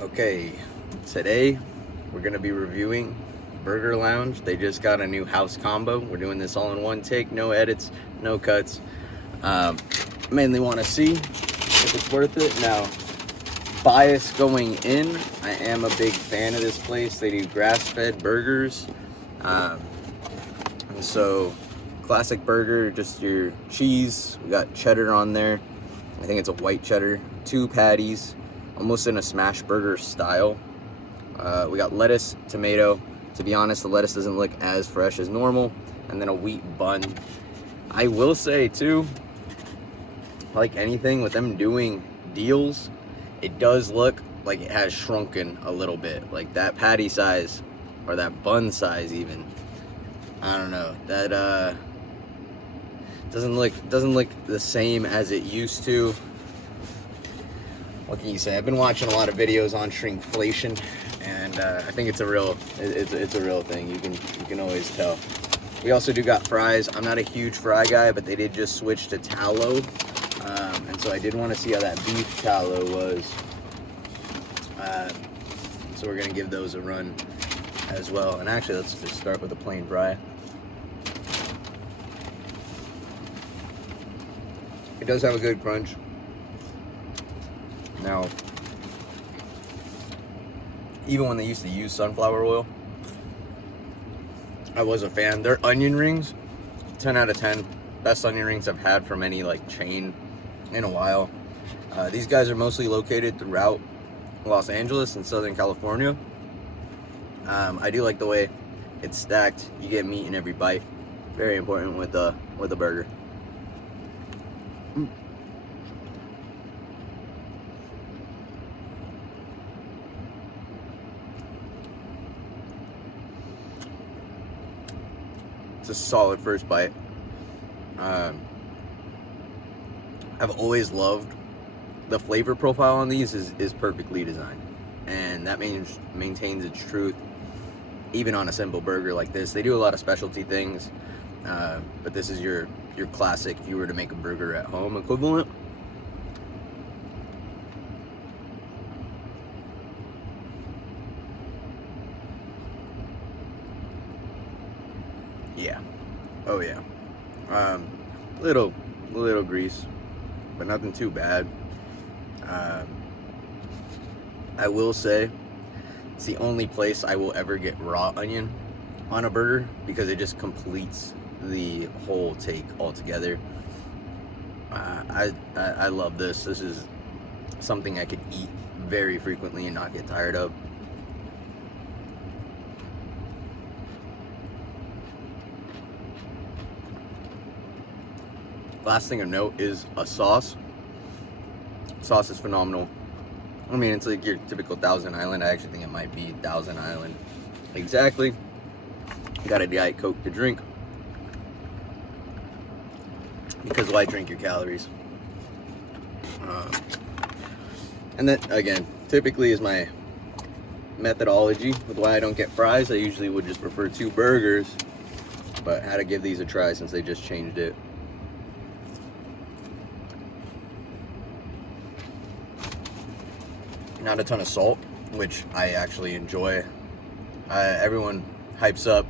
Okay, today we're gonna be reviewing Burger Lounge. They just got a new house combo. We're doing this all in one take, no edits, no cuts. Mainly want to see if it's worth it. Now, bias going in, I am a big fan of this place. They do grass-fed burgers, and so classic burger, just your cheese. We got cheddar on there. I think it's a white cheddar. 2 patties, almost in a smash burger style. We got lettuce, tomato. To be honest, the lettuce doesn't look as fresh as normal. And then a wheat bun. I will say too, like anything with them doing deals, it does look like it has shrunken a little bit. Like that patty size, or that bun size even. I don't know. That doesn't look the same as it used to. What can you say? I've been watching a lot of videos on shrinkflation, and I think it's a real thing. You can always tell. We also do got fries. I'm not a huge fry guy, but they did just switch to tallow, and so I did want to see how that beef tallow was. So we're gonna give those a run as well. And actually, let's just start with a plain fry. It does have a good crunch. Now, even when they used to use sunflower oil, I was a fan. Their onion rings, 10 out of 10. Best onion rings I've had from any like chain in a while. These guys are mostly located throughout Los Angeles and Southern California. I do like the way it's stacked. You get meat in every bite. Very important with a burger. It's a solid first bite. I've always loved the flavor profile on these is perfectly designed, and that means maintains its truth even on a simple burger like this. They do a lot of specialty things, but this is your classic if you were to make a burger at home equivalent. Yeah. Oh yeah. Little grease, but nothing too bad. I will say it's the only place I will ever get raw onion on a burger because it just completes the whole take altogether. I love this. This is something I could eat very frequently and not get tired of. Last thing to note is a sauce. Sauce is phenomenal. I mean, it's like your typical Thousand Island. I actually think it might be Thousand Island. Exactly. Got a Diet Coke to drink. Because why drink your calories? And that, again, typically is my methodology with why I don't get fries. I usually would just prefer 2 burgers. But I had to give these a try since they just changed it. Not a ton of salt, which I actually enjoy. Everyone hypes up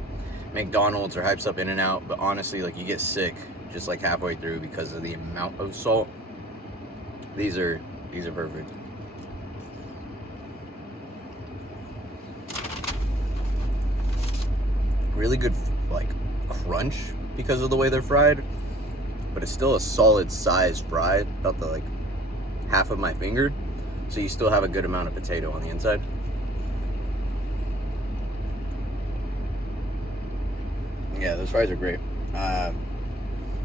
McDonald's or hypes up In-N-Out, but honestly, like, you get sick just like halfway through because of the amount of salt. These are perfect. Really good like crunch because of the way they're fried, but it's still a solid size fry, about the like half of my finger. So you still have a good amount of potato on the inside. Yeah, those fries are great. I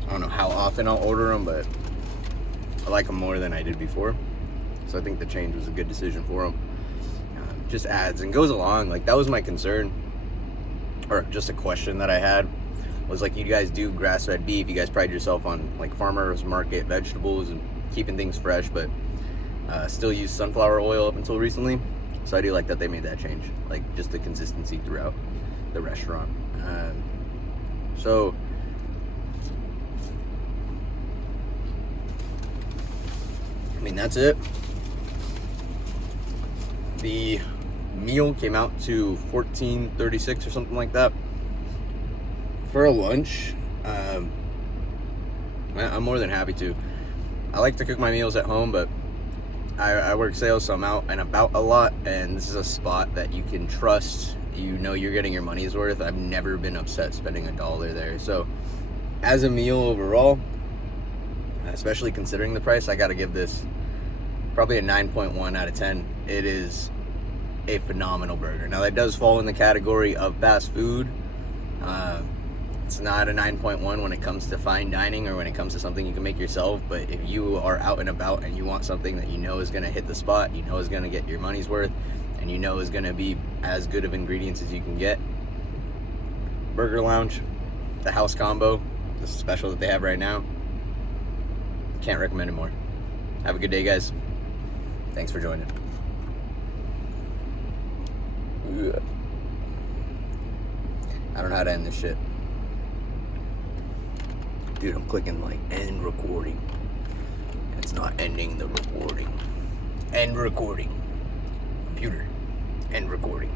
don't know how often I'll order them, but I like them more than I did before. So I think the change was a good decision for them. Just adds and goes along. Like, that was my concern, or just a question that I had, was like, you guys do grass-fed beef. You guys pride yourself on like farmers market vegetables and keeping things fresh, but still use sunflower oil up until recently. So I do like that they made that change, like just the consistency throughout the restaurant. So I mean, that's it. The meal came out to $14.36 or something like that. For a lunch, I'm more than happy to. I like to cook my meals at home, but I work sales, so I'm out and about a lot, and this is a spot that you can trust. You know you're getting your money's worth. I've never been upset spending $1 there. So as a meal overall, especially considering the price, I gotta give this probably a 9.1 out of 10. It is a phenomenal burger. Now that does fall in the category of fast food. It's not a 9.1 when it comes to fine dining or when it comes to something you can make yourself, but if you are out and about and you want something that you know is going to hit the spot, you know is going to get your money's worth, and you know is going to be as good of ingredients as you can get, Burger Lounge, the house combo, the special that they have right now, can't recommend it more. Have a good day, guys. Thanks for joining. I don't know how to end this shit. Dude, I'm clicking like end recording. It's not ending the recording. End recording. Computer. End recording.